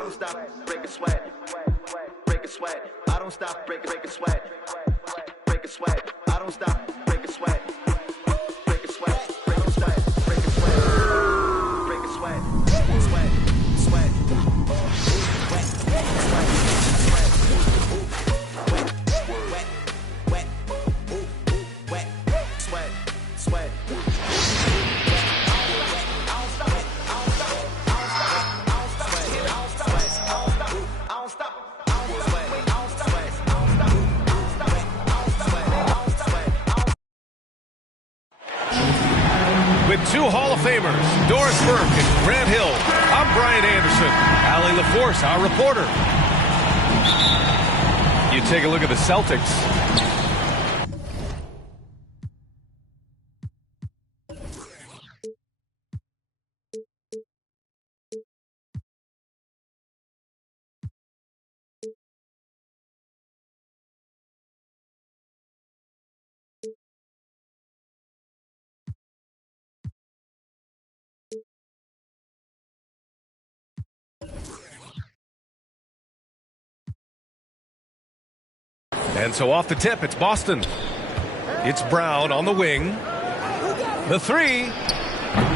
don't stop, break a sweat, break a sweat. I don't stop, break a sweat, break a sweat. I don't stop, break a sweat, break a sweat, break a sweat, break a sweat, break a sweat, sweat, sweat, wet, sweat, wet, wet, sweat, sweat. With two Hall of Famers, Doris Burke and Grant Hill, I'm Brian Anderson. Allie LaForce, our reporter. You take a look at the Celtics. And so off the tip, it's Boston. It's Brown on the wing. The three.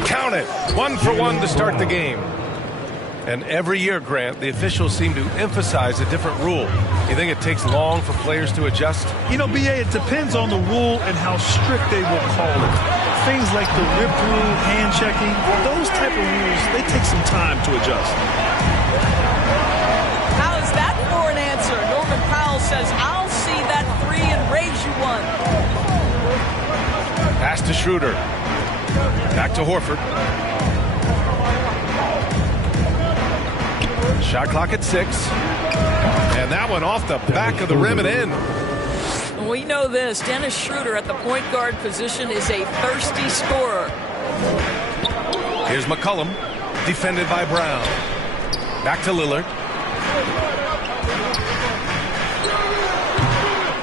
Count it. 1 for 1 to start the game. And every year, Grant, the officials seem to emphasize a different rule. You think it takes long for players to adjust? You know, B.A., it depends on the rule and how strict they will call it. Things like the rip rule, hand checking, those type of rules, they take some time to adjust. How is that for an answer? Norman Powell says, I'll see that three and raise you one. Pass to Schroeder. Back to Horford. Shot clock at 6. And that one off the back of the rim and in. We know this. Dennis Schroeder at the point guard position is a thirsty scorer. Here's McCollum, defended by Brown. Back to Lillard.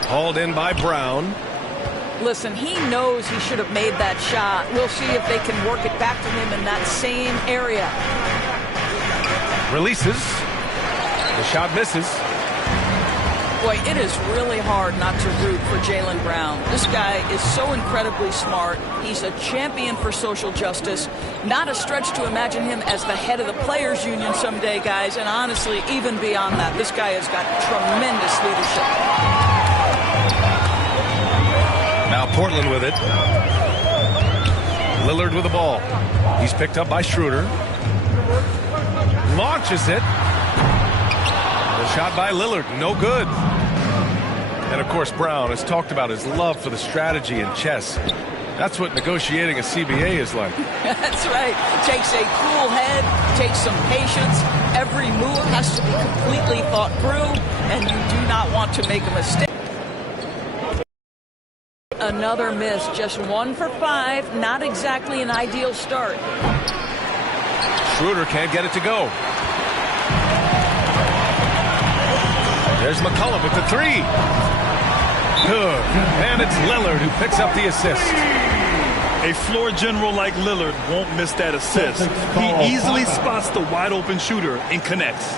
Hauled in by Brown. Listen, he knows he should have made that shot. We'll see if they can work it back to him in that same area. Releases. The shot misses. Boy, it is really hard not to root for Jaylen Brown. This guy is so incredibly smart. He's a champion for social justice. Not a stretch to imagine him as the head of the Players Union someday, guys. And honestly, even beyond that, this guy has got tremendous leadership. Now Portland with it. Lillard with the ball. He's picked up by Schroeder. Launches it. The shot by Lillard, no good. And of course, Brown has talked about his love for the strategy in chess. That's what negotiating a CBA is like. That's right. Takes a cool head, takes some patience. Every move has to be completely thought through, and you do not want to make a mistake. Another miss, just 1 for 5. Not exactly an ideal start. Schroeder can't get it to go. There's McCollum with the 3. Good. And it's Lillard who picks up the assist. A floor general like Lillard won't miss that assist. He easily spots the wide open shooter and connects.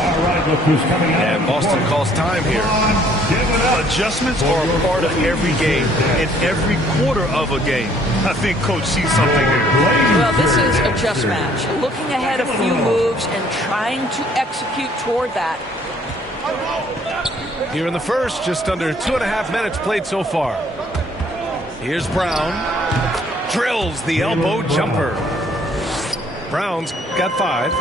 All right, look who's coming out. And Boston calls time here. Adjustments are a part of every game, in every quarter of a game. I think Coach sees something here. Well, this is a chess match. Looking ahead a few moves and trying to execute toward that. Here in the first, just under 2.5 minutes played so far. Here's Brown. Drills the elbow jumper. Brown's got 5.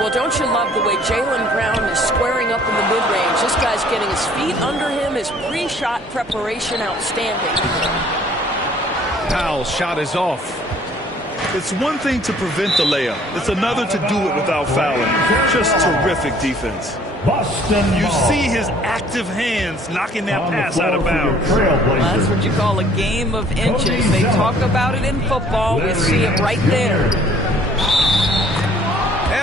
Well, don't you love the way Jaylen Brown is squaring up in the mid-range? This guy's getting his feet under him. His pre-shot preparation outstanding. Powell's shot is off. It's one thing to prevent the layup. It's another to do it without fouling. Just terrific defense. You see his active hands knocking that pass out of bounds. Well, that's what you call a game of inches. They talk about it in football. We see it right there.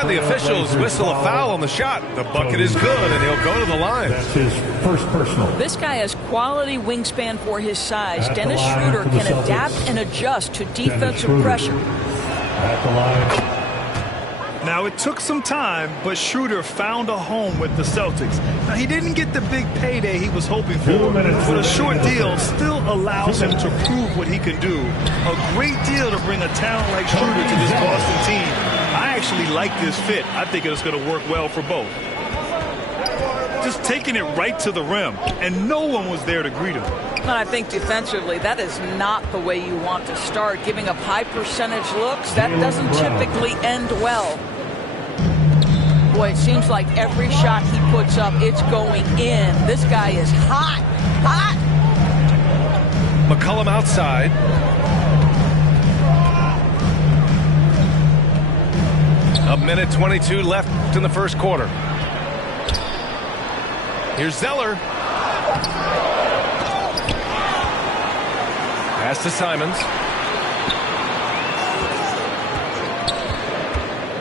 And the officials whistle a foul on the shot. The bucket is good, and he'll go to the line. That's his first personal. This guy has quality wingspan for his size. At the Dennis line Schroeder for the can Celtics. adapt and adjust to defensive Schroeder. pressure. At the line. Now, it took some time, but Schroeder found a home with the Celtics. Now, he didn't get the big payday he was hoping for, 2 minutes but a short remaining. deal still allows him to prove what he can do. A great deal to bring a talent like Schroeder to this Boston team. I actually like this fit. I think it's going to work well for both. Just taking it right to the rim, and no one was there to greet him. And I think defensively, that is not the way you want to start. Giving up high percentage looks, that doesn't typically end well. Boy, it seems like every shot he puts up, it's going in. This guy is hot, hot. McCollum outside. A minute 22 left in the first quarter. Here's Zeller. Pass to Simons.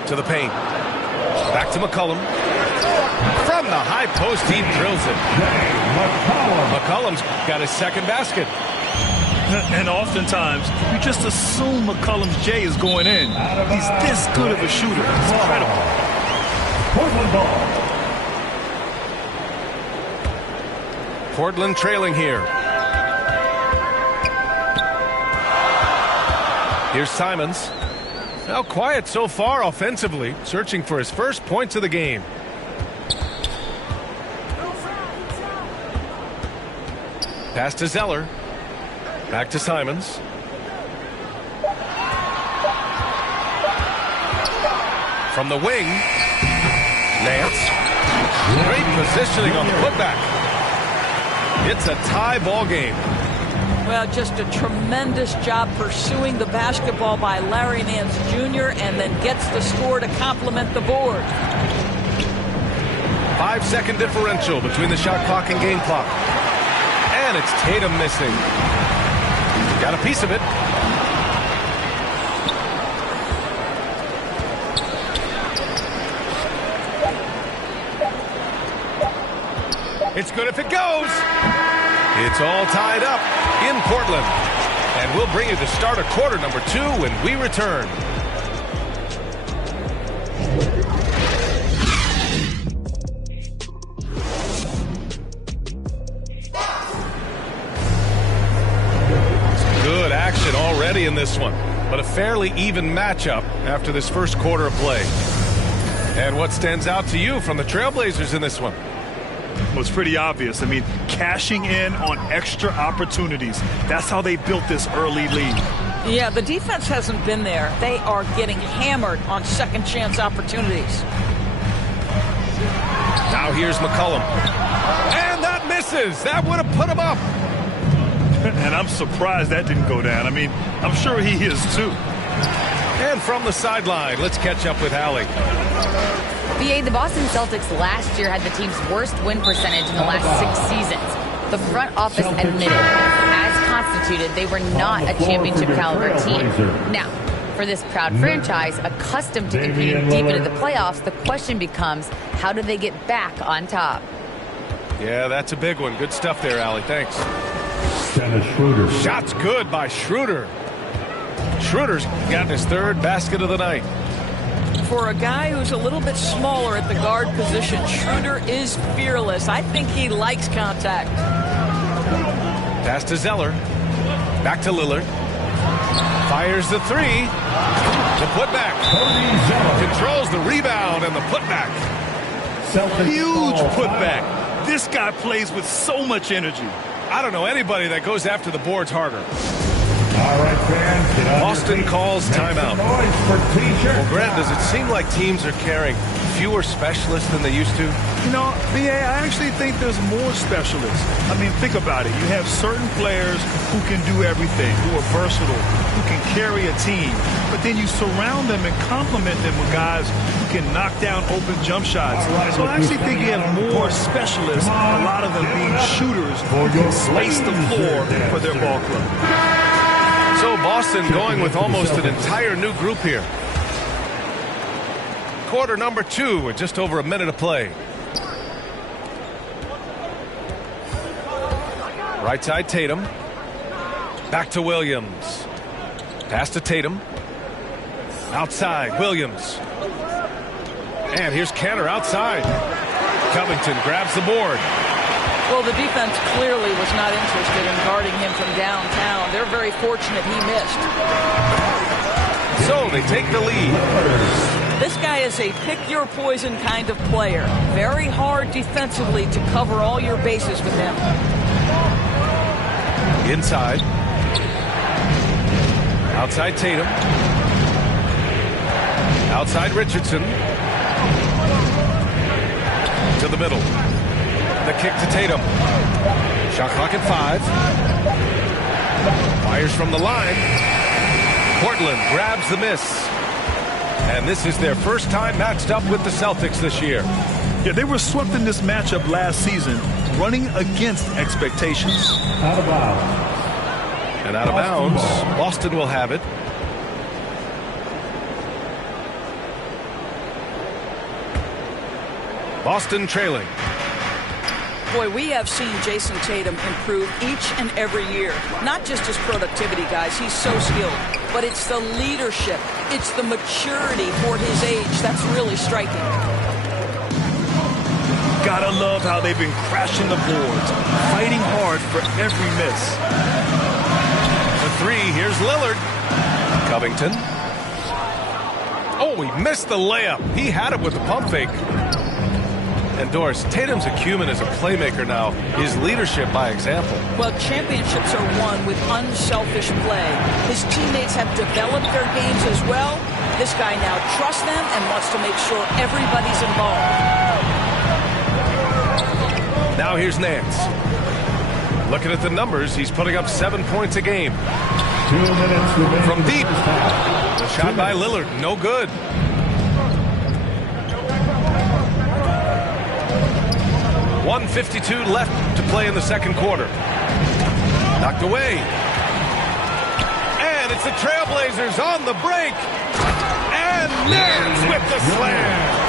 To the paint. Back to McCollum. From the high post, he drills it. McCollum's got his second basket. And oftentimes, you just assume McCollum's J is going in. He's this good of a shooter. It's incredible. Portland ball. Portland trailing here. Here's Simons. Now quiet so far offensively, searching for his first points of the game. Pass to Zeller. Back to Simons. From the wing, Nance. Great positioning on the putback. It's a tie ball game. Well, just a tremendous job pursuing the basketball by Larry Nance Jr. and then gets the score to complement the board. 5-second differential between the shot clock and game clock. And it's Tatum missing. Got a piece of it. It's good if it goes. It's all tied up in Portland. And we'll bring you the start of quarter number 2 when we return. Good action already in this one, but a fairly even matchup after this first quarter of play. And what stands out to you from the Trailblazers in this one? Well, it's pretty obvious. I mean, cashing in on extra opportunities. That's how they built this early lead. Yeah, the defense hasn't been there. They are getting hammered on second chance opportunities. Now here's McCollum. And that misses. That would have put him up. And I'm surprised that didn't go down. I mean, I'm sure he is too. And from the sideline, let's catch up with Allie. BA, the Boston Celtics last year had the team's worst win percentage in the last 6 seasons. The front office admitted, as constituted, they were not a championship caliber team. Now, for this proud franchise, accustomed to competing deep into the playoffs, the question becomes, how do they get back on top? Yeah, that's a big one. Good stuff there, Allie. Thanks. Dennis Schroeder. Shots good by Schroeder. Schroeder's got his third basket of the night. For a guy who's a little bit smaller at the guard position, Schroeder is fearless. I think he likes contact. Pass to Zeller. Back to Lillard. Fires the three. The putback. Controls the rebound and the putback. Huge putback. This guy plays with so much energy. I don't know anybody that goes after the boards harder. All right, fans. Get on Boston your feet. calls Make timeout. some noise for T-shirt. Well, Grant, does it seem like teams are carrying fewer specialists than they used to? You know, BA, I actually think there's more specialists. I mean, think about it. You have certain players who can do everything, who are versatile, who can carry a team. But then you surround them and complement them with guys who can knock down open jump shots. So I actually think you have more specialists, a lot of them being shooters who can space the floor for their ball club. So Boston going with almost an entire new group here. quarter number 2 with just over a minute to play. Right side Tatum. Back to Williams. Pass to Tatum. Outside Williams. And here's Kanter outside. Covington grabs the board. Well, the defense clearly was not interested in guarding him from downtown. They're very fortunate he missed. So they take the lead. This guy is a pick-your-poison kind of player. Very hard defensively to cover all your bases with him. Inside. Outside Tatum. Outside Richardson. To the middle. The kick to Tatum. Shot clock at 5. Fires from the line. Portland grabs the miss. And this is their first time matched up with the Celtics this year. Yeah, they were swept in this matchup last season, running against expectations. Out of bounds. And out of bounds, Boston will have it. Boston trailing. Boy, we have seen Jason Tatum improve each and every year. Not just his productivity, guys. He's so skilled. But it's the leadership. It's the maturity for his age that's really striking. Gotta love how they've been crashing the boards, fighting hard for every miss. The 3, here's Lillard. Covington. Oh, he missed the layup. He had it with the pump fake. And Doris, Tatum's acumen as a playmaker now. His leadership by example. Well, championships are won with unselfish play. His teammates have developed their games as well. This guy now trusts them and wants to make sure everybody's involved. Now here's Nance. Looking at the numbers, he's putting up 7 points a game. 2 minutes remaining. From deep. The shot by Lillard, no good. .152 left to play in the second quarter. Knocked away. And it's the Trailblazers on the break. And Nance with the slam.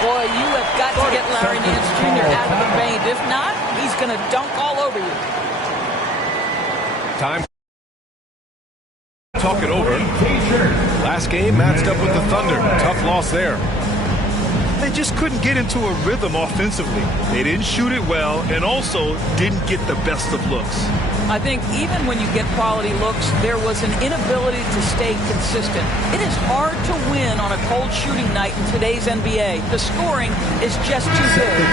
Boy, you have got to get Larry Nance Jr. out of the paint. If not, he's going to dunk all over you. Time. Talk it over. Last game matched up with the Thunder. Tough loss there. They just couldn't get into a rhythm offensively. They didn't shoot it well and also didn't get the best of looks. I think even when you get quality looks, there was an inability to stay consistent. It is hard to win on a cold shooting night in today's NBA. The scoring is just too good.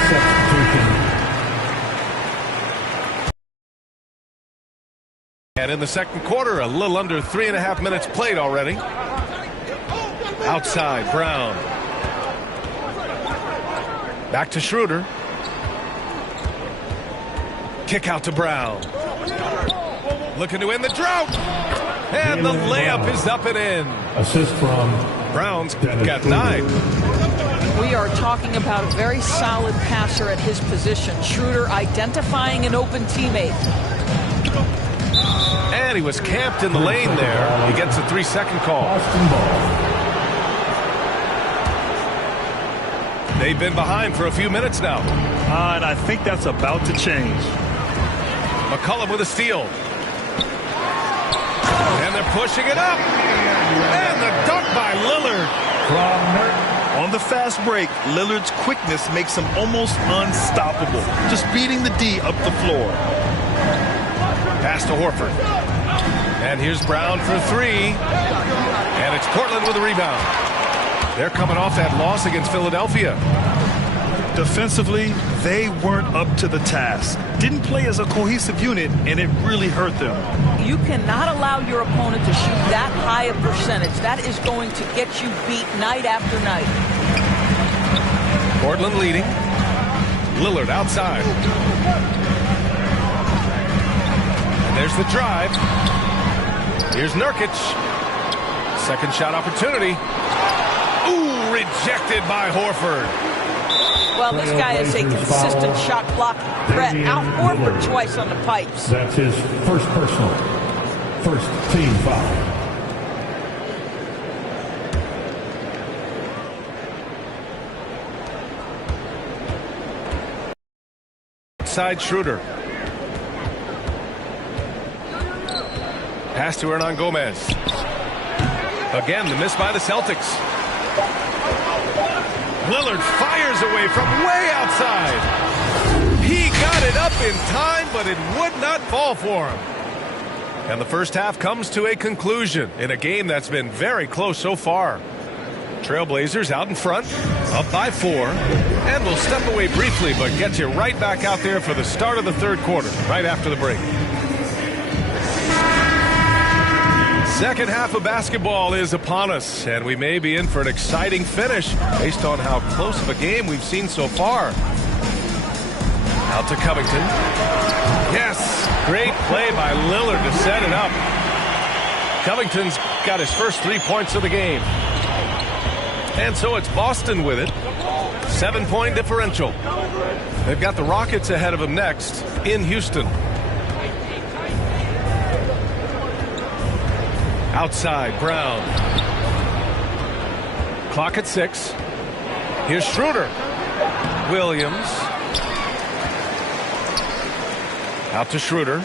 And in the second quarter, a little under 3.5 minutes played already. Outside, Brown. Back to Schroeder. Kick out to Brown. Looking to end the drought. And the layup is up and in. Assist from Brown's got 9. We are talking about a very solid passer at his position. Schroeder identifying an open teammate. And he was camped in the lane there. He gets a 3-second call. They've been behind for a few minutes now. And I think that's about to change. McCollum with a steal. And they're pushing it up. And the dunk by Lillard. On the fast break, Lillard's quickness makes him almost unstoppable. Just beating the D up the floor. Pass to Horford. And here's Brown for 3. And it's Portland with a rebound. They're coming off that loss against Philadelphia. Defensively, they weren't up to the task. Didn't play as a cohesive unit, and it really hurt them. You cannot allow your opponent to shoot that high a percentage. That is going to get you beat night after night. Portland leading. Lillard outside. And there's the drive. Here's Nurkic. Second shot opportunity. Ooh, rejected by Horford. Well, this guy is a consistent shot block threat. Out Horford twice on the pipes. That's his first personal. First team foul. outside Schroeder. Pass to Hernan Gomez. Again, the miss by the Celtics. Lillard fires away from way outside. He got it up in time, but it would not fall for him. And the first half comes to a conclusion in a game that's been very close so far. Trailblazers out in front, up by 4, and we'll step away briefly, but get you right back out there for the start of the third quarter, right after the break. Second half of basketball is upon us, and we may be in for an exciting finish based on how close of a game we've seen so far. Out to Covington. Yes, great play by Lillard to set it up. Covington's got his first 3 points of the game. And so it's Boston with it. 7-point differential. They've got the Rockets ahead of them next in Houston. Outside, Brown. Clock at 6. Here's Schroeder. Williams. Out to Schroeder.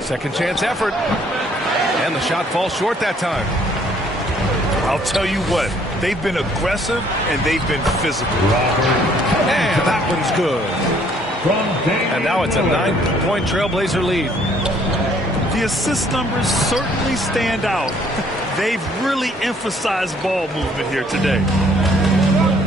Second chance effort. And the shot falls short that time. I'll tell you what, they've been aggressive and they've been physical. And that one's good. And now it's a 9-point Trailblazer lead. The assist numbers certainly stand out. They've really emphasized ball movement here today.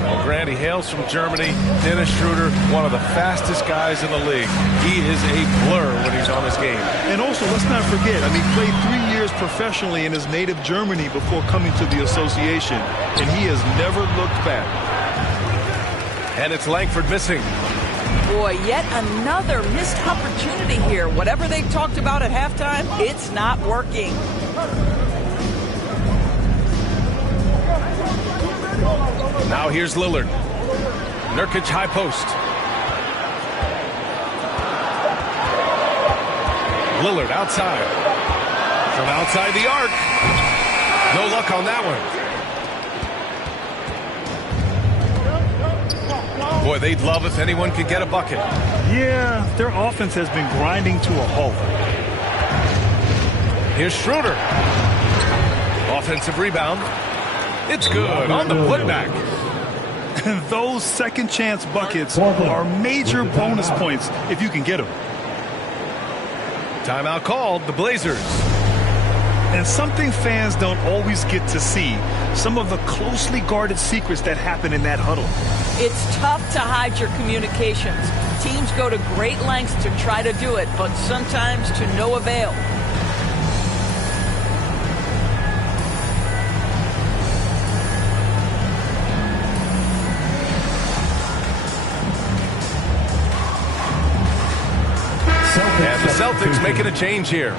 Well, Grant, he hails from Germany. Dennis Schroeder, one of the fastest guys in the league. He is a blur when he's on his game. And also, let's not forget, played 3 years professionally in his native Germany before coming to the association, and he has never looked back. And it's Langford missing. Boy, yet another missed opportunity here. Whatever they talked about at halftime, it's not working. Now here's Lillard. Nurkic high post. Lillard outside. From outside the arc. No luck on that one. Boy, they'd love if anyone could get a bucket. Yeah, their offense has been grinding to a halt. Here's Schroeder. Offensive rebound. It's good on the putback. And those second chance buckets are major bonus points if you can get them. Timeout called, the Blazers. And something fans don't always get to see, some of the closely guarded secrets that happen in that huddle. It's tough to hide your communications. Teams go to great lengths to try to do it, but sometimes to no avail. And the Celtics making a change here.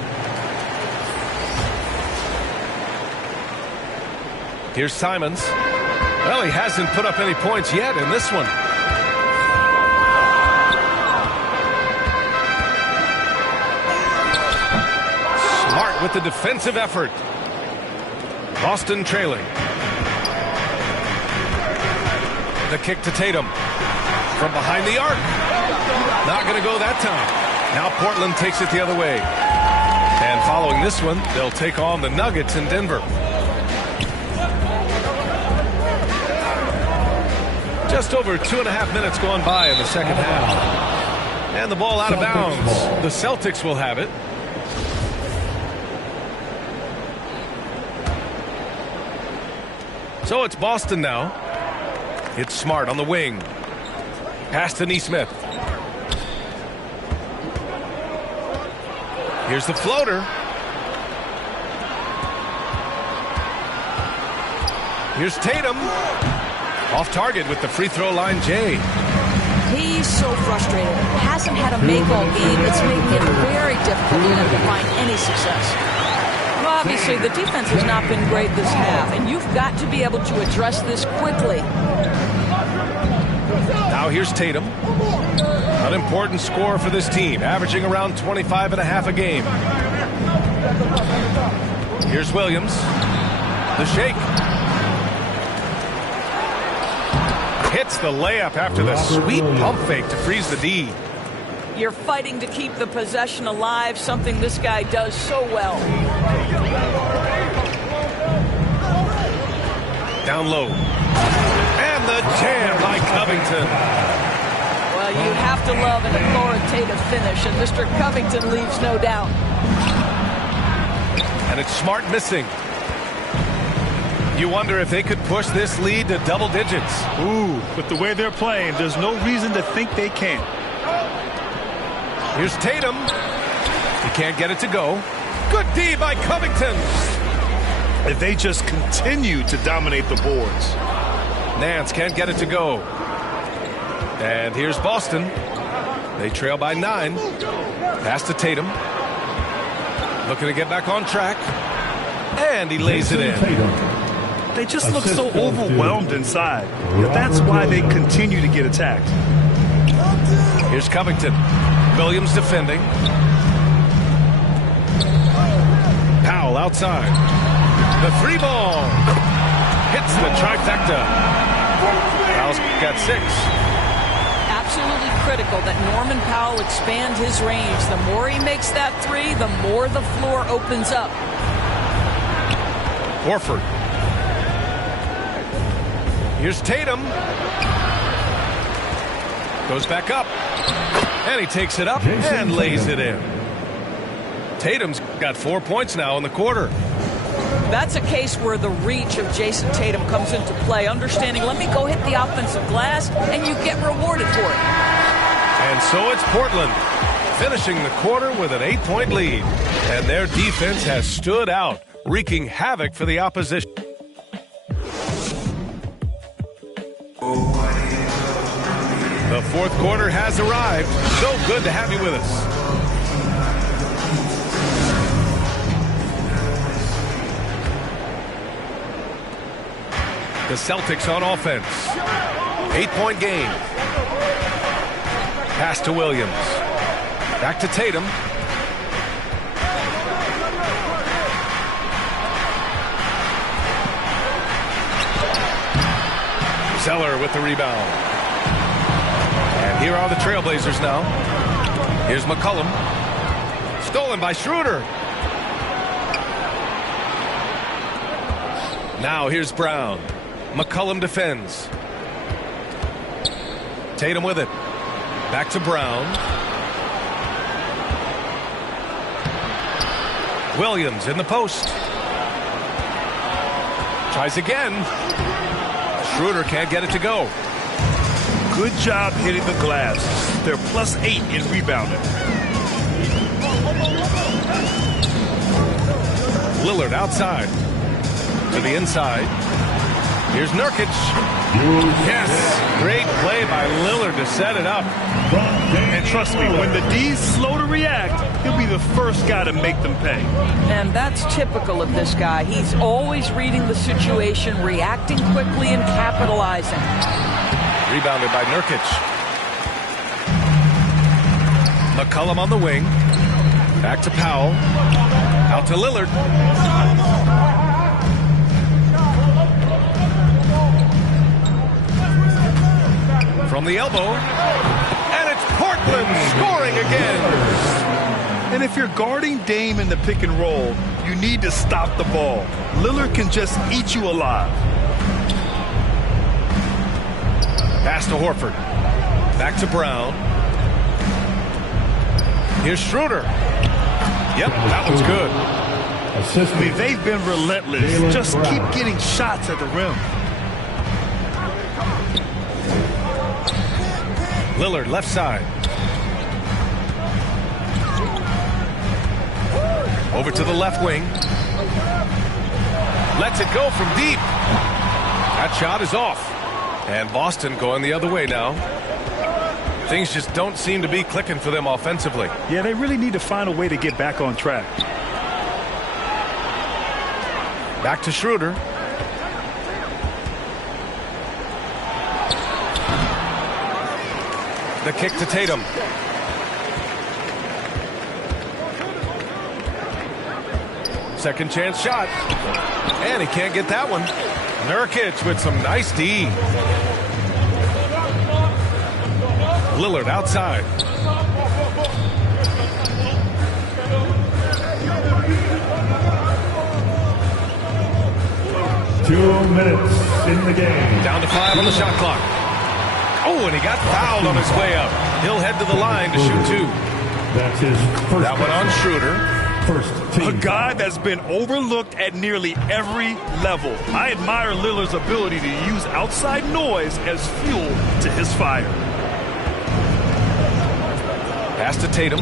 Here's Simons. Well, he hasn't put up any points yet in this one. Smart with the defensive effort. Boston trailing. The kick to Tatum. From behind the arc. Not going to go that time. Now Portland takes it the other way. And following this one, they'll take on the Nuggets in Denver. Just over 2.5 minutes gone by in the second half. And the ball out of bounds. The Celtics will have it. So it's Boston now. It's Smart on the wing. Pass to Nesmith. Here's the floater. Here's Tatum. Off target with the free throw line, Jay. He's so frustrated. Hasn't had a make-all game. It's making it very difficult for him to find any success. Well, obviously, the defense has not been great this half, and you've got to be able to address this quickly. Now here's Tatum. An important scorer for this team, averaging around 25.5 a game. Here's Williams. The shake. Hits the layup after the sweet pump fake to freeze the D. You're fighting to keep the possession alive, something this guy does so well. Down low. And the jam by Covington. Well, you have to love an authoritative finish, and Mr. Covington leaves no doubt. And it's Smart missing. You wonder if they could push this lead to double digits. Ooh, with the way they're playing, there's no reason to think they can't. Here's Tatum. He can't get it to go. Good D by Covington. If they just continue to dominate the boards. Nance can't get it to go. And here's Boston. They trail by 9. Pass to Tatum. Looking to get back on track. And he lays it in. They just look so overwhelmed inside. But that's why they continue to get attacked. Here's Covington. Williams defending. Powell outside. The 3-ball. Hits the trifecta. Powell's got 6. Absolutely critical that Norman Powell expand his range. The more he makes that 3, the more the floor opens up. Horford. Here's Tatum. Goes back up. And he takes it up and lays it in. Tatum's got 4 points now in the quarter. That's a case where the reach of Jason Tatum comes into play. Understanding, let me go hit the offensive glass, and you get rewarded for it. And so it's Portland, finishing the quarter with an 8-point lead. And their defense has stood out, wreaking havoc for the opposition. The fourth quarter has arrived. So good to have you with us. The Celtics on offense. 8-point game. Pass to Williams. Back to Tatum. Zeller with the rebound. And here are the Trailblazers now. Here's McCollum. Stolen by Schroeder. Now here's Brown. McCollum defends. Tatum with it. Back to Brown. Williams in the post. Tries again. Schroeder can't get it to go. Good job hitting the glass. They're +8 in rebounding. Lillard outside. To the inside. Here's Nurkic. Yes, great play by Lillard to set it up. And trust me, when the D's slow to react, he'll be the first guy to make them pay. And that's typical of this guy. He's always reading the situation, reacting quickly, and capitalizing. Rebounded by Nurkic. McCollum on the wing. Back to Powell. Out to Lillard. From the elbow. And it's Portland scoring again. And if you're guarding Dame in the pick and roll, you need to stop the ball. Lillard can just eat you alive. Pass to Horford. Back to Brown. Here's Schroeder. Yep, that one's good. I mean, they've been relentless. Just keep getting shots at the rim. Lillard left side. Over to the left wing. Lets it go from deep. That shot is off. And Boston going the other way now. Things just don't seem to be clicking for them offensively. Yeah, they really need to find a way to get back on track. Back to Schroeder. The kick to Tatum. Second chance shot. And he can't get that one. Nurkic with some nice D. Lillard outside. Two minutes in the game. Down to 5 on the shot clock. Oh, and he got fouled on his way up. He'll head to the line to shoot 2. That's his first. That one on Schroeder. First team. A guy that's been overlooked at nearly every level. I admire Lillard's ability to use outside noise as fuel to his fire. Pass to Tatum.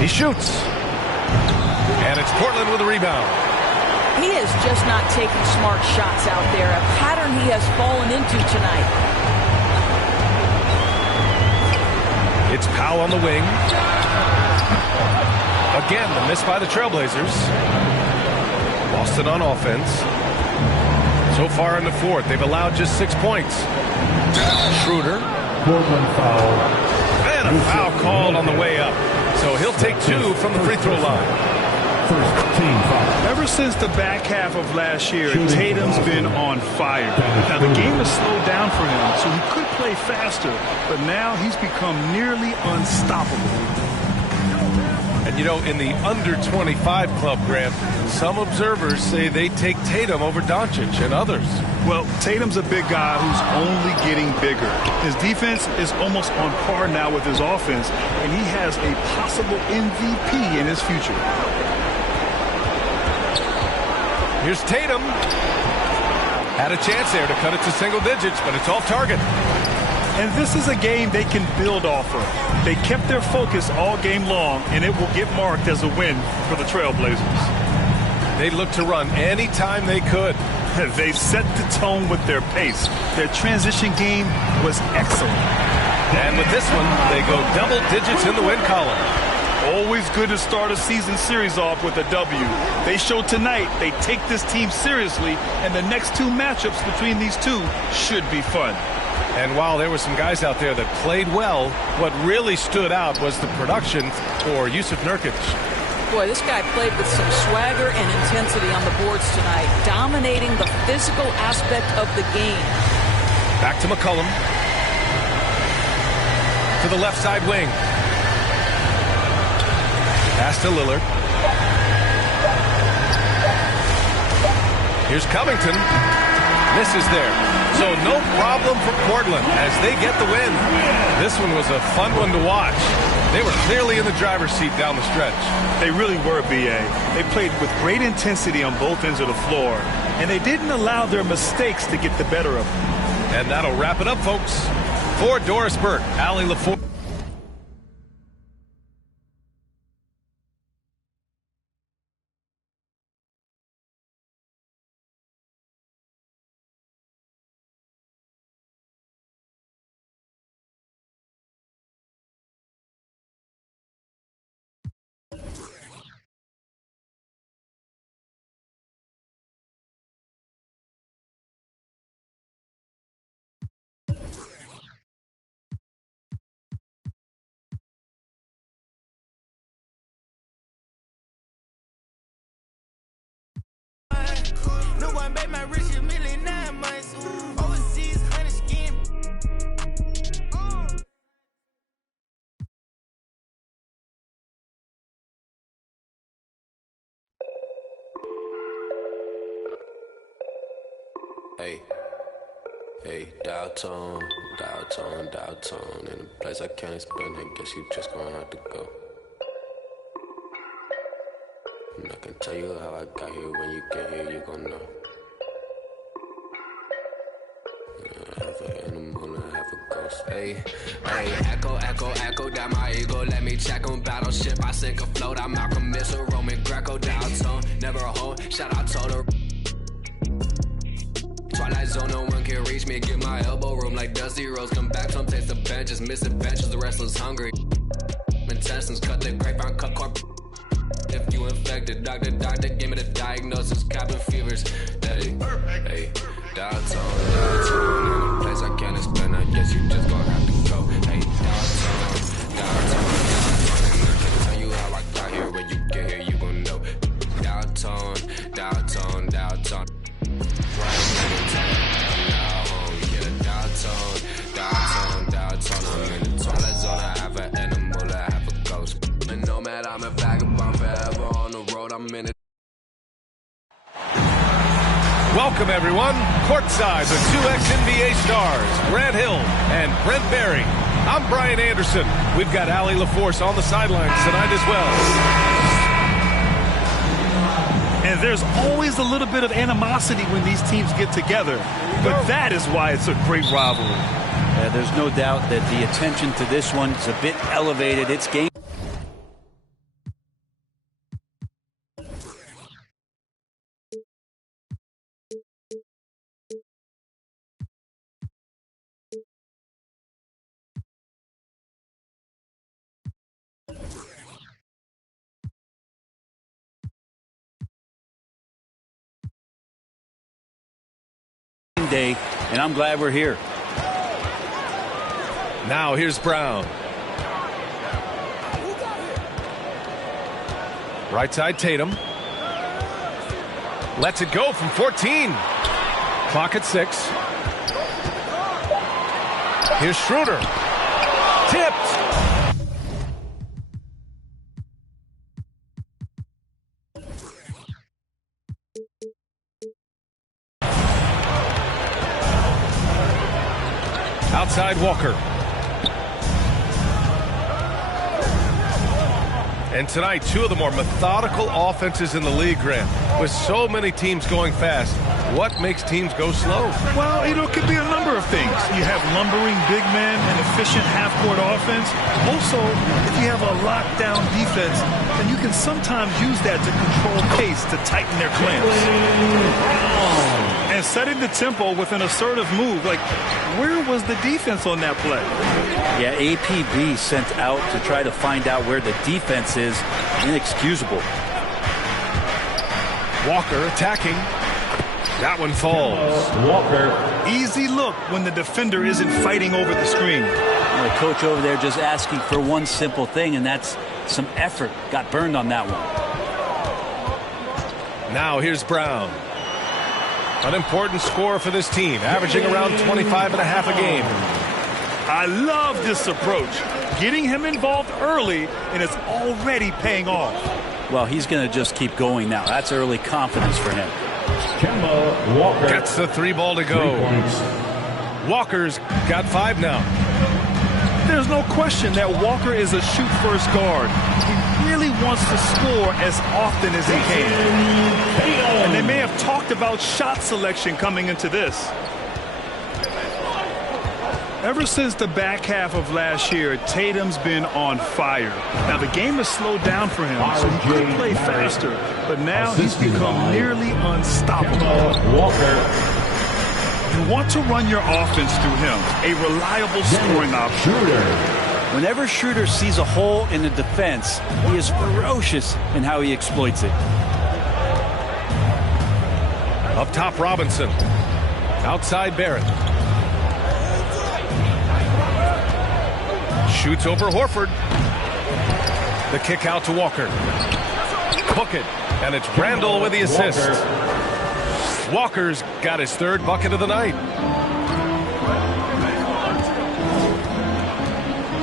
He shoots. And it's Portland with a rebound. He is just not taking smart shots out there, a pattern he has fallen into tonight. It's Powell on the wing. Again, the miss by the Trailblazers. Boston on offense. So far in the fourth, they've allowed just 6 points. Schroeder. Portland foul. And a foul called on the way up. So he'll take 2 from the free throw line. First team foul. Ever since the back half of last year, Tatum's been on fire. Now, the game has slowed down for him, so he could play faster, but now he's become nearly unstoppable. And, you know, in the under-25 club, Grant, some observers say they take Tatum over Doncic and others. Well, Tatum's a big guy who's only getting bigger. His defense is almost on par now with his offense, and he has a possible MVP in his future. Here's Tatum. Had a chance there to cut it to single digits, but it's off target. And this is a game they can build off of. They kept their focus all game long, and it will get marked as a win for the Trailblazers. They looked to run anytime they could. They set the tone with their pace. Their transition game was excellent. And with this one, they go double digits in the win column. Always good to start a season series off with a W. They showed tonight they take this team seriously, and the next 2 matchups between these two should be fun. And while there were some guys out there that played well, what really stood out was the production for Yusuf Nurkic. Boy, this guy played with some swagger and intensity on the boards tonight, dominating the physical aspect of the game. Back to McCollum. To the left side wing. Pass to Lillard. Here's Covington. Misses there. So no problem for Portland as they get the win. This one was a fun one to watch. They were clearly in the driver's seat down the stretch. They really were, B.A. They played with great intensity on both ends of the floor, and they didn't allow their mistakes to get the better of them. And that'll wrap it up, folks. For Doris Burke, Allie LaForge. No one made my rich a million 9 months. Overseas, 100 skin. Hey, hey, dial tone. In a place I can't explain, I guess you just gonna have to go. And I can tell you how I got here. When you get here, you gon' know. Half an animal and half a ghost. Hey, echo down my ego. Let me check on battleship. I sink afloat. I'm Malcolm Missile, Roman Greco, dial tone. Never a hoe. Shout out to her. Twilight zone, no one can reach me. Give my elbow room like Dusty Rose. Come back, some taste the benches. Missing benches, the wrestlers hungry. Intestines, cut the grapevine, cut corp. If you infected, doctor, give me the diagnosis. Cabin fevers. Hey, dial tone. In a place I can't explain, I guess you just gonna have to go. Hey, dial tone. And I can tell you how I got here. When you get here, you gon' know. downtown, downtown, downtown. Downtown, downtown. I'm in the toilet zone. I have an animal, I have a ghost. And no matter, I'm a vagabond forever on the road. I'm in it. Welcome, everyone. Courtside, the two ex-NBA stars, Grant Hill and Brent Barry. I'm Brian Anderson. We've got Allie LaForce on the sidelines tonight as well. And there's always a little bit of animosity when these teams get together. But that is why it's a great rivalry. There's no doubt that the attention to this one is a bit elevated. It's game. Day, and I'm glad we're here. Now here's Brown. Right side Tatum. Lets it go from 14. Clock at 6. Here's Schroeder. Tipped. Outside Walker. And tonight, two of the more methodical offenses in the league, Grant. With so many teams going fast, what makes teams go slow? Well, it could be a number of things. You have lumbering big men and efficient half-court offense. Also, if you have a lockdown defense, then you can sometimes use that to control pace to tighten their clamps. And setting the tempo with an assertive move. Like, where was the defense on that play? Yeah, APB sent out to try to find out where the defense is. Inexcusable. Walker attacking. That one falls. Walker. Easy look when the defender isn't fighting over the screen. And the coach over there just asking for one simple thing, and that's some effort. Got burned on that one. Now here's Brown. An important scorer for this team, averaging around 25 and a half a game. I love this approach. Getting him involved early, and it's already paying off. Well, he's going to just keep going now. That's early confidence for him. Kemba Walker. Gets the 3 ball to go. Walker's got 5 now. There's no question that Walker is a shoot-first guard. He really wants to score as often as he can. And they may have talked about shot selection coming into this. Ever since the back half of last year, Tatum's been on fire. Now, the game has slowed down for him, so he could play faster. But now he's become nearly unstoppable. Walker. You want to run your offense through him, a reliable scoring option. Whenever Schroeder sees a hole in the defense, he is ferocious in how he exploits it. Up top, Robinson. Outside, Barrett. Shoots over Horford. The kick out to Walker. Hook it, and it's Randall with the assist. Walker's got his 3rd bucket of the night.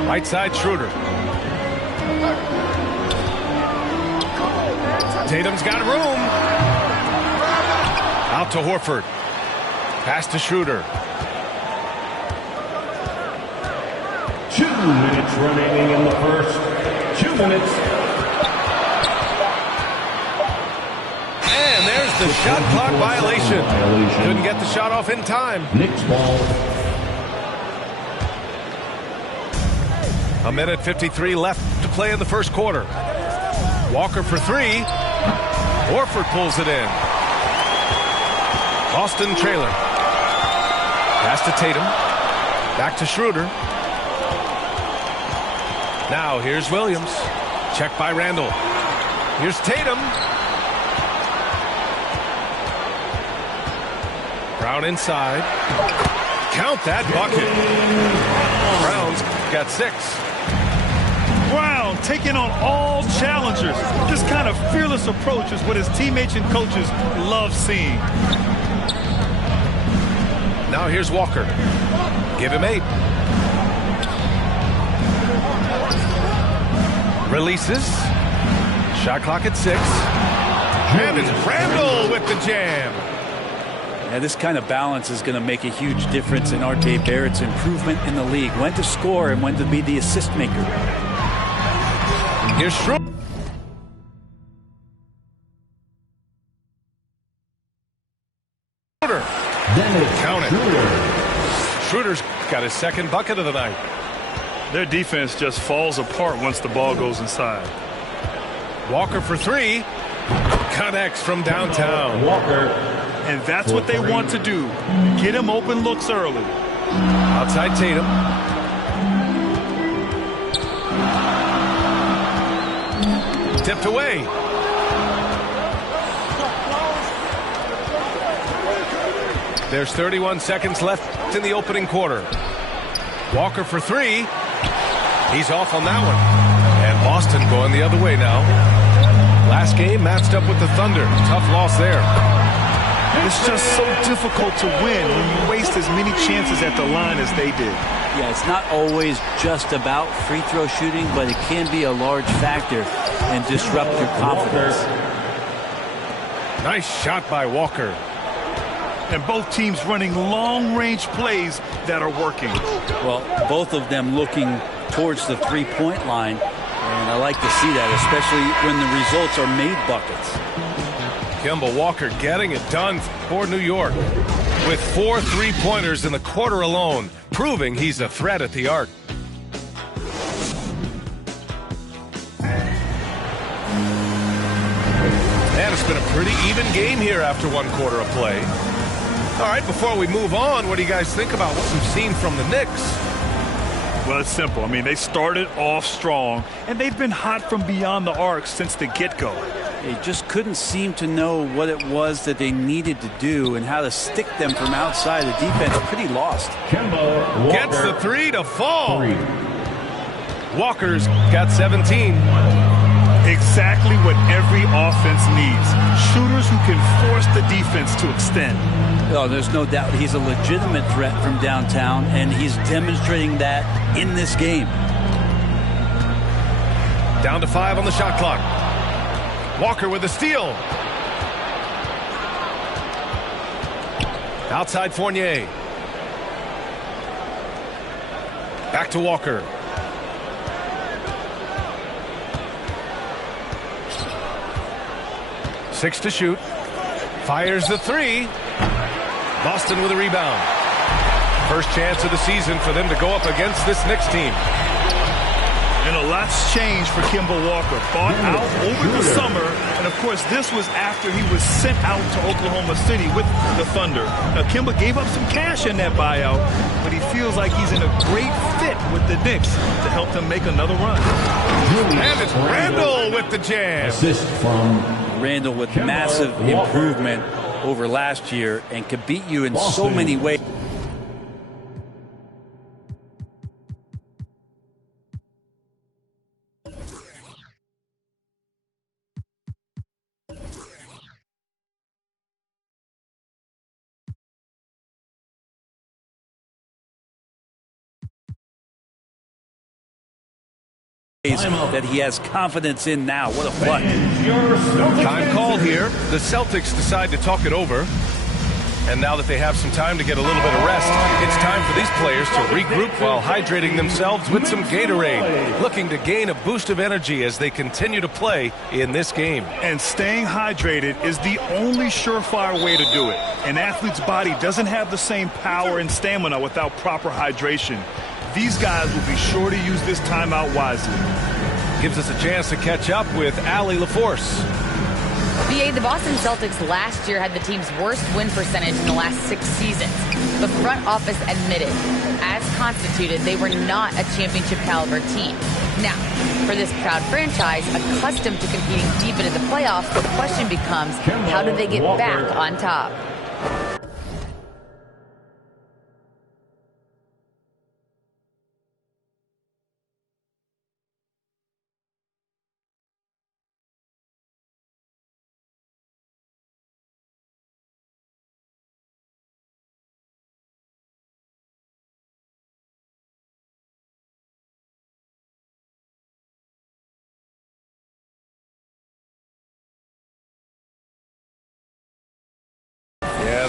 Right side, Schroeder. Tatum's got room. Out to Horford. Pass to Schroeder. 2 minutes remaining in the first. 2 minutes. And there's the shot clock violation. Couldn't get the shot off in time. Knicks ball. A minute 53 left to play in the first quarter. Walker for 3. Horford pulls it in. Boston trailing. Pass to Tatum. Back to Schroeder. Now here's Williams. Check by Randall. Here's Tatum. Brown inside. Count that bucket. Brown's got 6. Brown taking on all challengers. This kind of fearless approach is what his teammates and coaches love seeing. Now here's Walker. Give him 8. Releases. Shot clock at 6. And it's Randall with the jam. Yeah, this kind of balance is going to make a huge difference in R.J. Barrett's improvement in the league. When to score and when to be the assist maker. Here's Schroeder. Count it. Schroeder's got his second bucket of the night. Their defense just falls apart once the ball goes inside. Walker for 3. Connects from downtown. Walker. And that's what they want to do. Get him open looks early. Outside Tatum. Tipped away. There's 31 seconds left in the opening quarter. Walker for 3. He's off on that one. And Boston going the other way now. Last game matched up with the Thunder. Tough loss there. It's just so difficult to win when you waste as many chances at the line as they did. Yeah, it's not always just about free throw shooting, but it can be a large factor and disrupt your confidence. Nice shot by Walker. And both teams running long-range plays that are working. Well, both of them looking towards the three-point line, and I like to see that, especially when the results are made buckets. Kemba Walker getting it done for New York with 4 3-pointers in the quarter alone, proving he's a threat at the arc. And it's been a pretty even game here after 1 quarter of play. All right, before we move on, what do you guys think about what we've seen from the Knicks? Well, it's simple. I mean, they started off strong, and they've been hot from beyond the arc since the get-go. They just couldn't seem to know what it was that they needed to do and how to stick them from outside. The defense pretty lost. Gets the 3 to fall. Walker's got 17. Exactly what every offense needs. Shooters who can force the defense to extend. Oh, there's no doubt he's a legitimate threat from downtown, and he's demonstrating that in this game. Down to 5 on the shot clock. Walker with a steal. Outside Fournier. Back to Walker. Six to shoot. Fires the 3. Boston with a rebound. First chance of the season for them to go up against this Knicks team. And a lot's changed for Kemba Walker. Bought out over the summer, and of course this was after he was sent out to Oklahoma City with the Thunder. Now Kemba gave up some cash in that buyout, but he feels like he's in a great fit with the Knicks to help them make another run. And it's Randall with the jam. Assist from Randall with massive improvement over last year and could beat you in so many ways. That he has confidence in now. What a play. Time called here. The Celtics decide to talk it over. And now that they have some time to get a little bit of rest, it's time for these players to regroup while hydrating themselves with some Gatorade, looking to gain a boost of energy as they continue to play in this game. And staying hydrated is the only surefire way to do it. An athlete's body doesn't have the same power and stamina without proper hydration. These guys will be sure to use this timeout wisely. Gives us a chance to catch up with Allie LaForce. VA, the Boston Celtics last year had the team's worst win percentage in the last 6 seasons. The front office admitted, as constituted, they were not a championship caliber team. Now, for this proud franchise, accustomed to competing deep into the playoffs, the question becomes, how do they get back on top?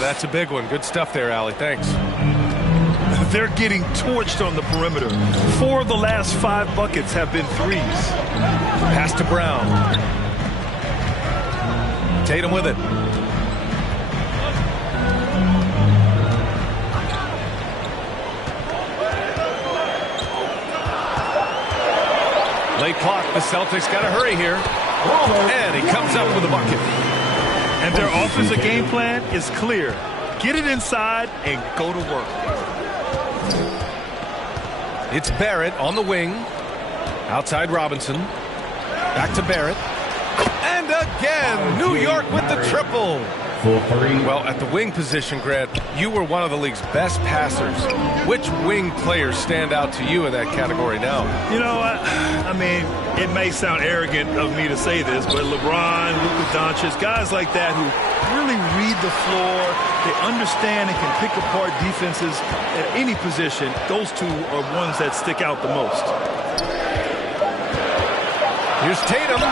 that's a big one. Good stuff there, Allie. Thanks. They're getting torched on the perimeter. 4 of the last 5 buckets have been threes. Pass to Brown. Tatum with it. Late clock. The Celtics got to hurry here. And he comes up with a bucket. And their offensive game plan is clear. Get it inside and go to work. It's Barrett on the wing. Outside Robinson. Back to Barrett. And again, New York with the triple. Well, at the wing position, Grant, you were one of the league's best passers. Which wing players stand out to you in that category now? You know, I mean, it may sound arrogant of me to say this, but LeBron, Luka Doncic, guys like that who really read the floor, they understand and can pick apart defenses at any position. Those two are ones that stick out the most. Here's Tatum.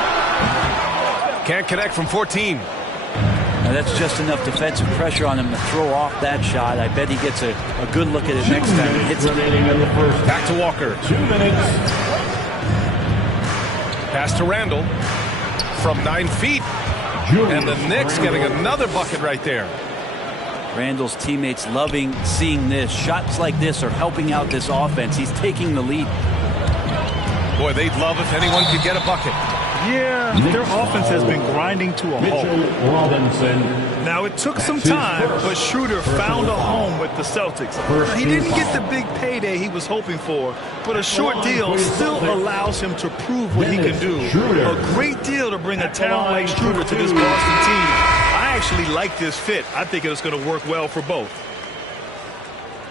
Can't connect from 14. Now that's just enough defensive pressure on him to throw off that shot. I bet he gets a good look at it next time he hits it. Back to Walker. 2 minutes. Pass to Randall from 9 feet. And the Knicks getting another bucket right there. Randall's teammates loving seeing this. Shots like this are helping out this offense. He's taking the lead. Boy, they'd love if anyone could get a bucket. Yeah, their offense has been grinding to a halt. Robinson. Now, it took some time, but Schroeder found a home with the Celtics. Now, he didn't get the big payday he was hoping for, but a short deal still allows him to prove what he can do. A great deal to bring a talent like Schroeder to this Boston team. I actually like this fit. I think it's going to work well for both.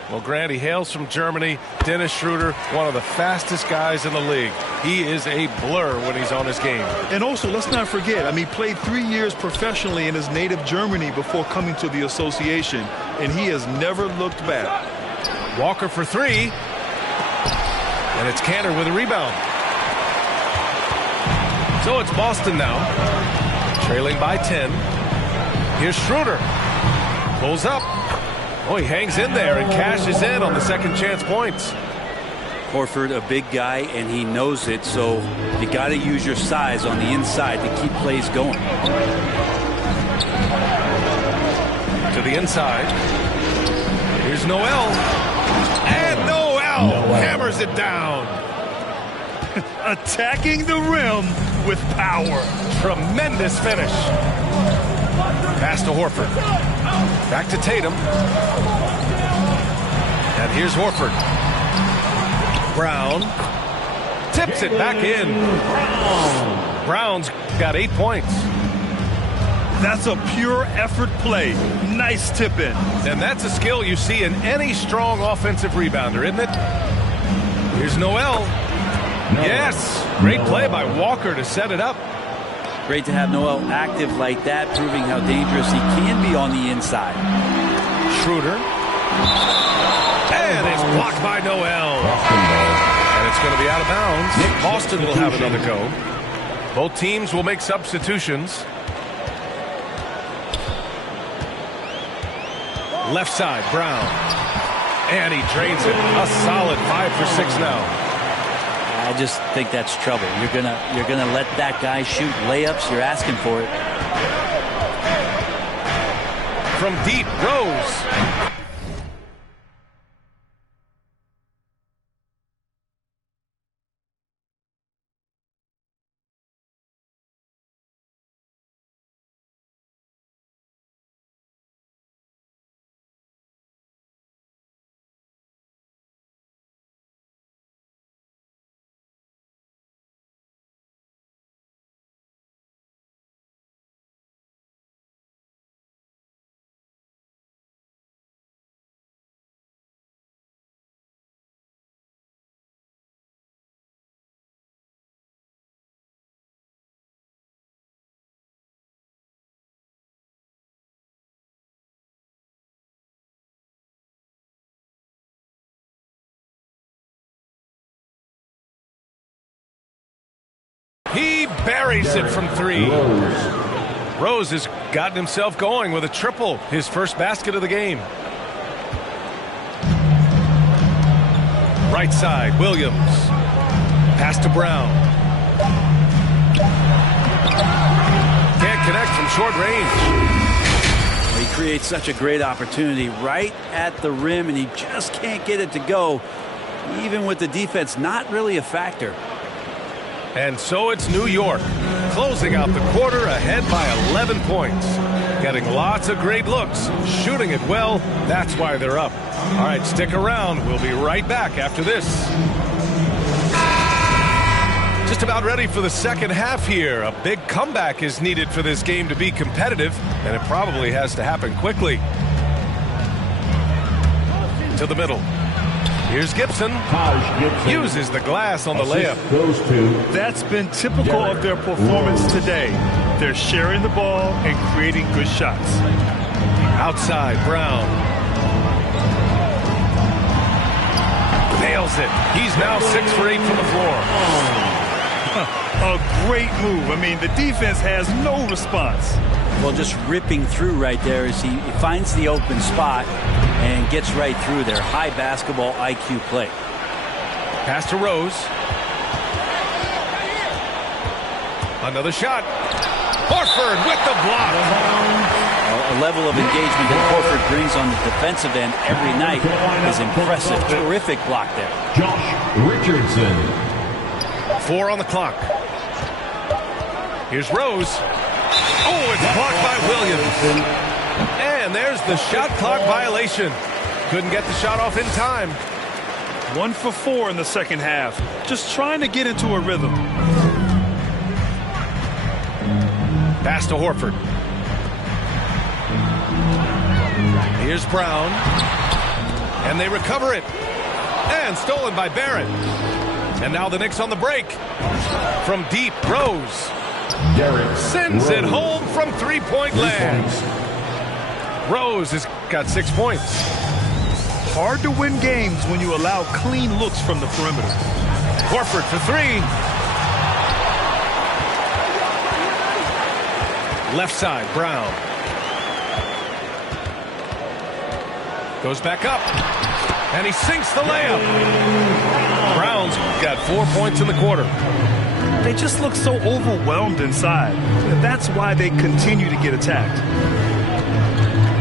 Well, Grant, he hails from Germany. Dennis Schroeder, one of the fastest guys in the league. He is a blur when he's on his game. And also, let's not forget, I mean, he played 3 years professionally in his native Germany before coming to the association, and he has never looked back. Walker for 3. And it's Cantor with a rebound. So it's Boston now, trailing by 10. Here's Schroeder. Pulls up. Oh, he hangs in there and cashes in on the second chance points. Horford, a big guy, and he knows it, so you got to use your size on the inside to keep plays going. To the inside. Here's Noel. And Noel hammers it down. Attacking the rim with power. Tremendous finish. Pass to Horford. Back to Tatum. And here's Horford. Brown tips it back in. Brown's got 8 points. That's a pure effort play. Nice tip in. And that's a skill you see in any strong offensive rebounder, isn't it? Here's Noel. Yes. Great play by Walker to set it up. Great to have Noel active like that, proving how dangerous he can be on the inside. Schroeder. And it's blocked by Noel. And it's going to be out of bounds. Boston will have another go. Both teams will make substitutions. Left side, Brown. And he drains it. A solid 5 for 6 now. I just think that's trouble. You're gonna let that guy shoot layups. You're asking for it. From deep, Rose. He buries it from 3. Rose has gotten himself going with a triple, his first basket of the game. Right side, Williams. Pass to Brown. Can't connect from short range. He creates such a great opportunity right at the rim, and he just can't get it to go, even with the defense not really a factor. And so it's New York, closing out the quarter ahead by 11 points. Getting lots of great looks, shooting it well, that's why they're up. All right, stick around. We'll be right back after this. Just about ready for the second half here. A big comeback is needed for this game to be competitive, and it probably has to happen quickly. To the middle. Here's Gibson. Uses the glass on the layup. That's been typical of their performance today. They're sharing the ball and creating good shots. Outside, Brown. Nails it. He's now 6 for 8 from the floor. A great move. I mean, the defense has no response. Well, just ripping through right there as he finds the open spot and gets right through there. High basketball IQ play. Pass to Rose. Another shot. Horford with the block. A level of engagement that Horford brings on the defensive end every night is impressive. Terrific block there. Josh Richardson. 4 on the clock. Here's Rose. Oh, it's blocked by Williams. And there's the shot clock violation. Couldn't get the shot off in time. 1 for 4 in the second half. Just trying to get into a rhythm. Pass to Horford. Here's Brown. And they recover it. And stolen by Barrett. And now the Knicks on the break. From deep, Rose. Sends it home from three-point land. Rose has got 6 points. Hard to win games when you allow clean looks from the perimeter. Horford for 3. Left side, Brown. Goes back up. And he sinks the layup. Brown's got 4 points in the quarter. They just look so overwhelmed inside. That's why they continue to get attacked.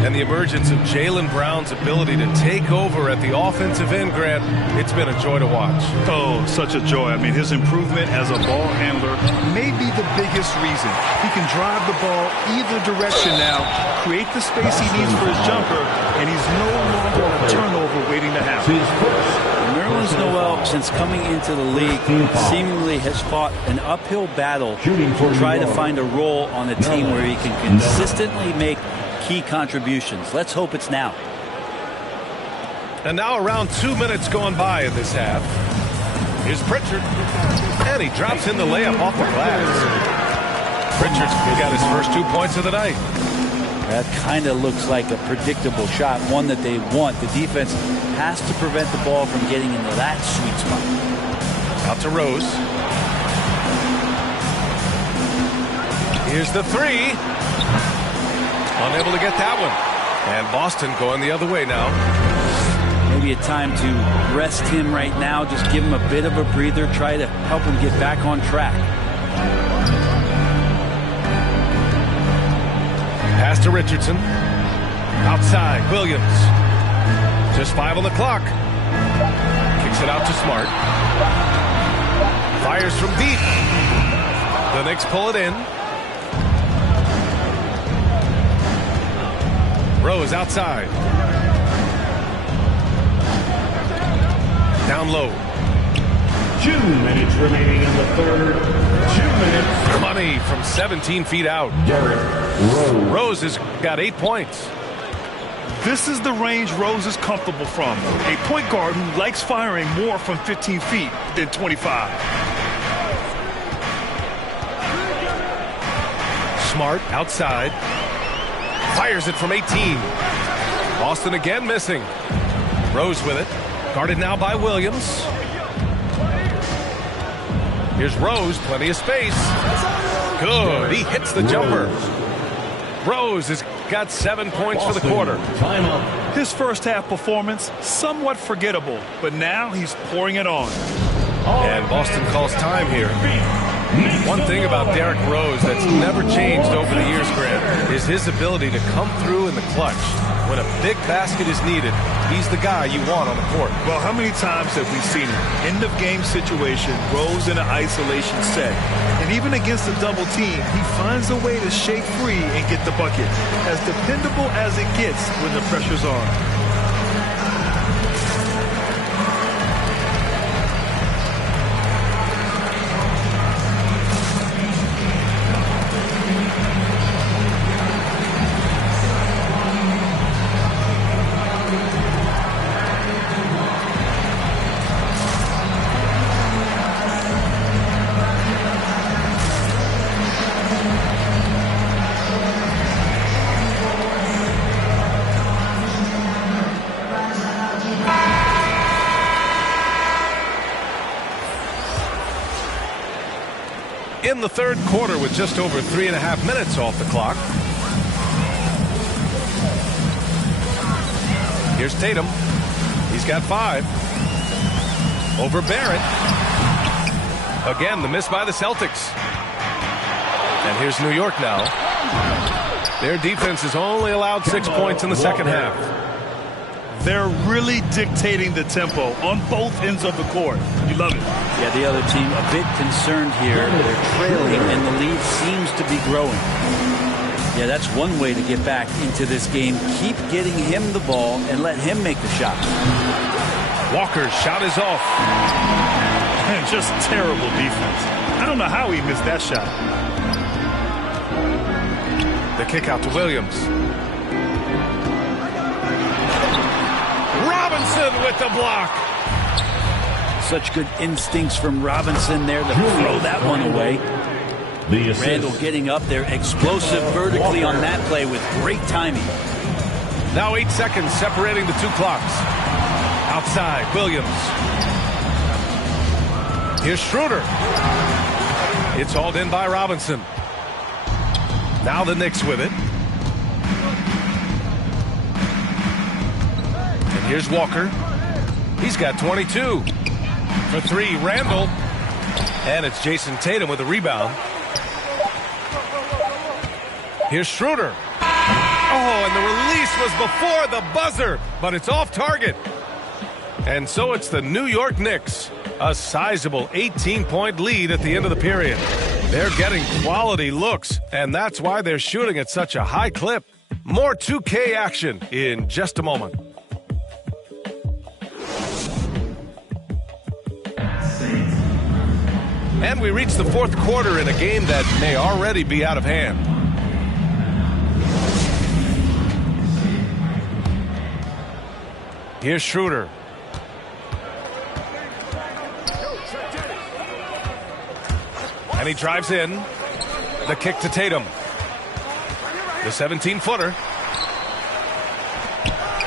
And the emergence of Jaylen Brown's ability to take over at the offensive end, Grant, it's been a joy to watch. Oh, such a joy. I mean, his improvement as a ball handler may be the biggest reason. He can drive the ball either direction now, create the space he needs for his jumper, and he's no longer a turnover waiting to happen. Nerlens Noel, since coming into the league, seemingly has fought an uphill battle to try to find a role on a team where he can consistently make key contributions. Let's hope it's now. And now around 2 minutes gone by in this half. Here's Pritchard. And he drops in the layup off the glass. Pritchard's got his first 2 points of the night. That kind of looks like a predictable shot, one that they want. The defense has to prevent the ball from getting into that sweet spot. Out to Rose. Here's the 3. Unable to get that one. And Boston going the other way now. Maybe a time to rest him right now. Just give him a bit of a breather. Try to help him get back on track. Pass to Richardson. Outside, Williams. Just 5 on the clock. Kicks it out to Smart. Fires from deep. The Knicks pull it in. Rose outside. Down low. 2 minutes remaining in the third. 2 minutes. Money from 17 feet out. Rose has got 8 points. This is the range Rose is comfortable from. A point guard who likes firing more from 15 feet than 25. Smart outside. Fires it from 18. Boston again missing. Rose with it. Guarded now by Williams. Here's Rose. Plenty of space. Good. He hits the jumper. Rose has got 7 points for the quarter. His first half performance, somewhat forgettable, but now he's pouring it on. And Boston calls time here. One thing about Derrick Rose that's never changed over the years, Grant, is his ability to come through in the clutch. When a big basket is needed, he's the guy you want on the court. Well, how many times have we seen it? End-of-game situation, Rose in an isolation set. And even against a double team, he finds a way to shake free and get the bucket. As dependable as it gets when the pressure's on. In the third quarter with just over 3.5 minutes off the clock. Here's Tatum. He's got 5. Over Barrett. Again, the miss by the Celtics. And here's New York now. Their defense has only allowed 6 points in the second half. They're really dictating the tempo on both ends of the court. You love it. Yeah, the other team a bit concerned here. They're trailing, and the lead seems to be growing. Yeah, that's one way to get back into this game. Keep getting him the ball and let him make the shot. Walker's shot is off. Man, just terrible defense. I don't know how he missed that shot. The kick out to Williams. Robinson with the block. Such good instincts from Robinson there to throw that one away. Randall getting up there, explosive vertically on that play with great timing. Now 8 seconds separating the two clocks. Outside, Williams. Here's Schroeder. It's hauled in by Robinson. Now the Knicks with it. And here's Walker. He's got 22. For 3, Randall. And it's Jason Tatum with a rebound. Here's Schroeder. Oh, and the release was before the buzzer, but it's off target. And so it's the New York Knicks. A sizable 18-point lead at the end of the period. They're getting quality looks, and that's why they're shooting at such a high clip. More 2K action in just a moment. And we reach the fourth quarter in a game that may already be out of hand. Here's Schroeder. And he drives in. The kick to Tatum. The 17-footer.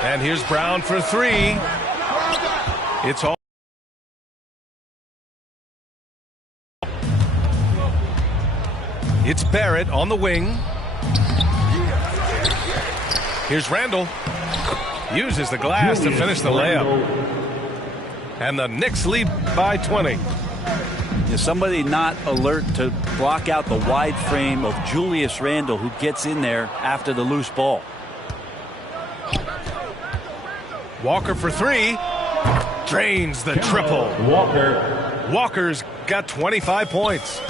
And here's Brown for 3. It's all. It's Barrett on the wing. Here's Randall. Uses the glass to finish the layup. And the Knicks lead by 20. Is somebody not alert to block out the wide frame of Julius Randle, who gets in there after the loose ball? Walker for 3. Drains the triple. Walker's got 25 points.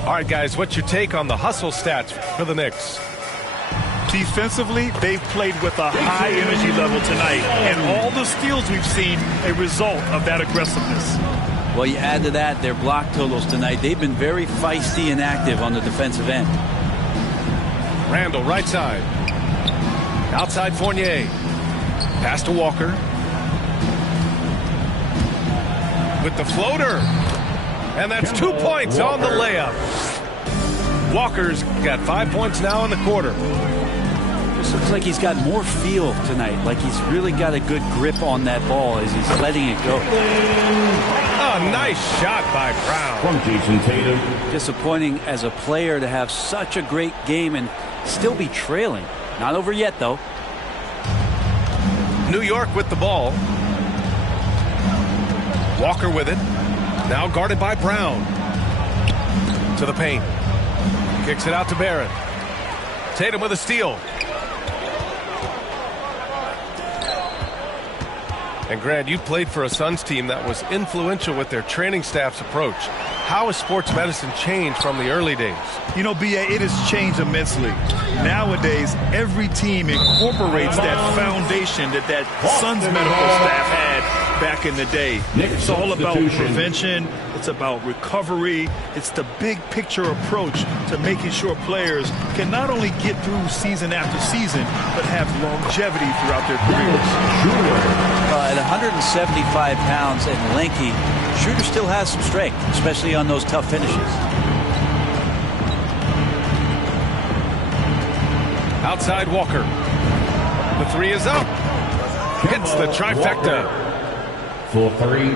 All right, guys, what's your take on the hustle stats for the Knicks? Defensively, they've played with a high energy level tonight, and all the steals we've seen a result of that aggressiveness. Well, you add to that their block totals tonight. They've been very feisty and active on the defensive end. Randall, right side. Outside Fournier. Pass to Walker. With the floater. And that's 2 points on the layup. Walker's got 5 points now in the quarter. This looks like he's got more feel tonight, like he's really got a good grip on that ball as he's letting it go. Oh, nice shot by Brown. From Jason Tatum. Disappointing as a player to have such a great game and still be trailing. Not over yet, though. New York with the ball. Walker with it. Now guarded by Brown. To the paint. Kicks it out to Barrett. Tatum with a steal. And Grant, you played for a Suns team that was influential with their training staff's approach. How has sports medicine changed from the early days? You know, B.A., it has changed immensely. Nowadays, every team incorporates that foundation that Suns medical staff had back in the day. It's all about prevention. It's about recovery. It's the big picture approach to making sure players can not only get through season after season, but have longevity throughout their careers. At 175 pounds and lanky, Schroeder still has some strength, especially on those tough finishes. Outside Walker. The three is up. Hits the trifecta. For three.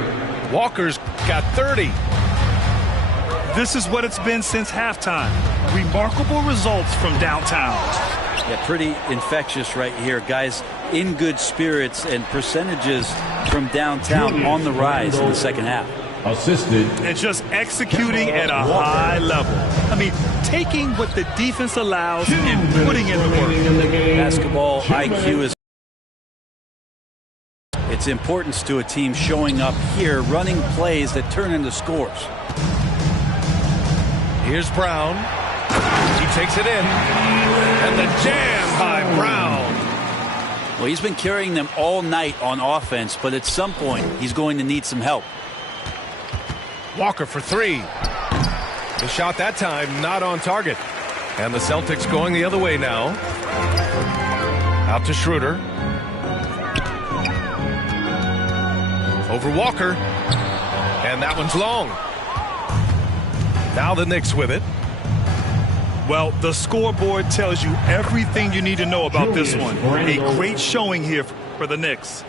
Walker's got 30. This is what it's been since halftime. Remarkable results from downtown. Yeah, pretty infectious right here. Guys in good spirits and percentages from downtown on the rise in the second half. Assisted. And just executing at a high level. I mean, taking what the defense allows and putting in the work. Basketball IQ is its importance to a team showing up here, running plays that turn into scores. Here's Brown. He takes it in. And the jam by Brown. Well, he's been carrying them all night on offense, but at some point, he's going to need some help. Walker for three. The shot that time not on target. And the Celtics going the other way now. Out to Schroeder. Over Walker. And that one's long. Now the Knicks with it. Well, the scoreboard tells you everything you need to know about this one. A great showing here for the Knicks.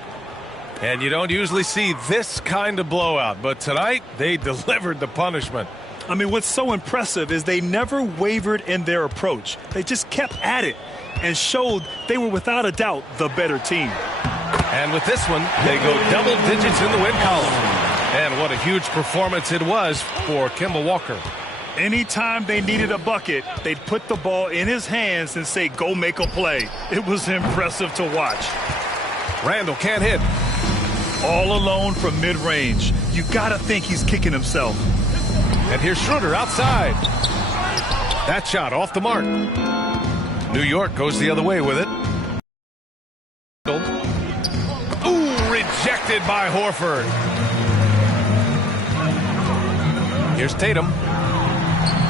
And you don't usually see this kind of blowout, but tonight they delivered the punishment. I mean, what's so impressive is they never wavered in their approach. They just kept at it and showed they were without a doubt the better team. And with this one, they go double digits in the win column. And what a huge performance it was for Kemba Walker. Anytime they needed a bucket, they'd put the ball in his hands and say, go make a play. It was impressive to watch. Randall can't hit. All alone from mid-range. You got to think he's kicking himself. And here's Schroeder outside. That shot off the mark. New York goes the other way with it. Ooh, rejected by Horford. Here's Tatum.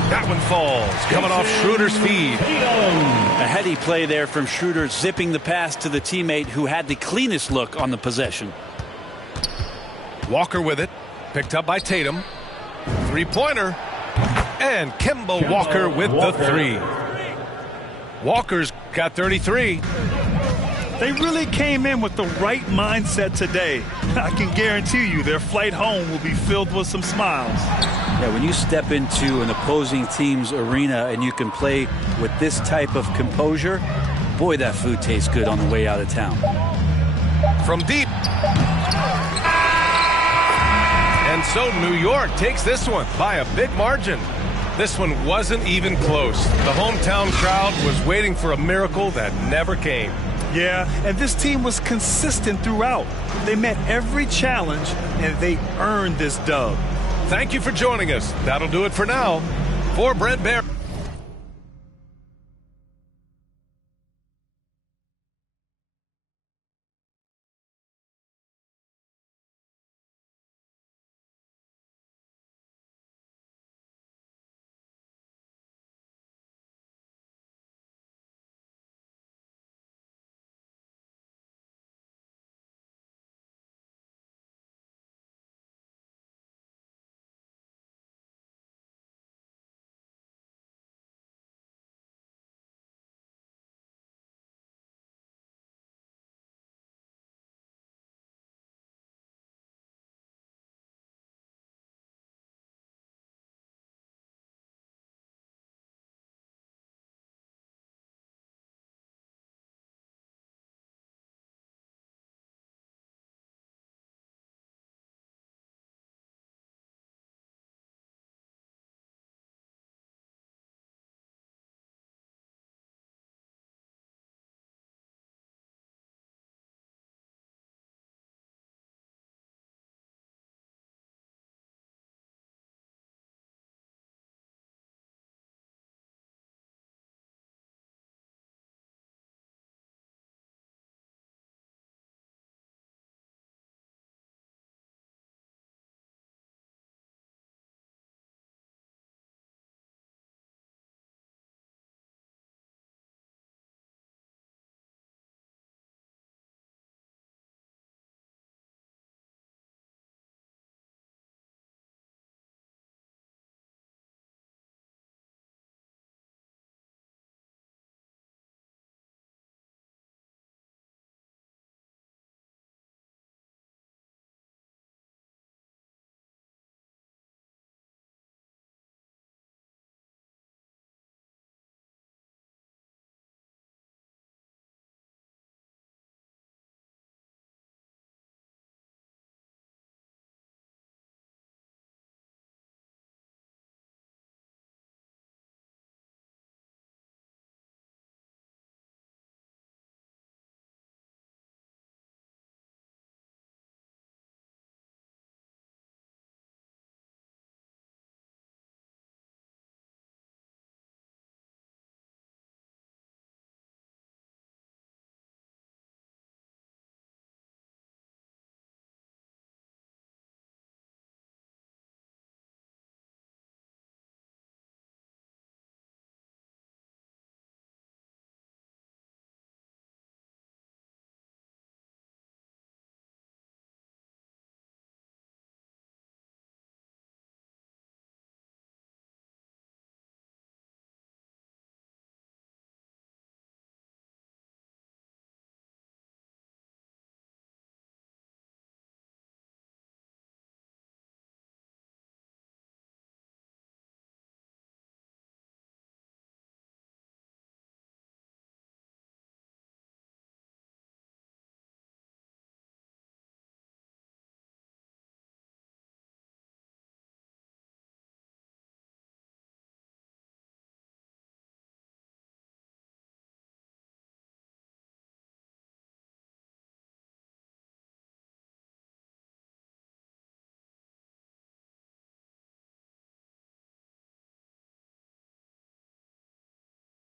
That one falls, coming off Schroeder's feed. A heady play there from Schroeder, zipping the pass to the teammate who had the cleanest look on the possession. Walker with it, picked up by Tatum. Three-pointer, and Kemba Walker with the three. Walker's got 33. They really came in with the right mindset today. I can guarantee you their flight home will be filled with some smiles. Yeah, when you step into an opposing team's arena and you can play with this type of composure, boy, that food tastes good on the way out of town. From deep. And so New York takes this one by a big margin. This one wasn't even close. The hometown crowd was waiting for a miracle that never came. Yeah, and this team was consistent throughout. They met every challenge, and they earned this dub. Thank you for joining us. That'll do it for now. For Brent Barrett.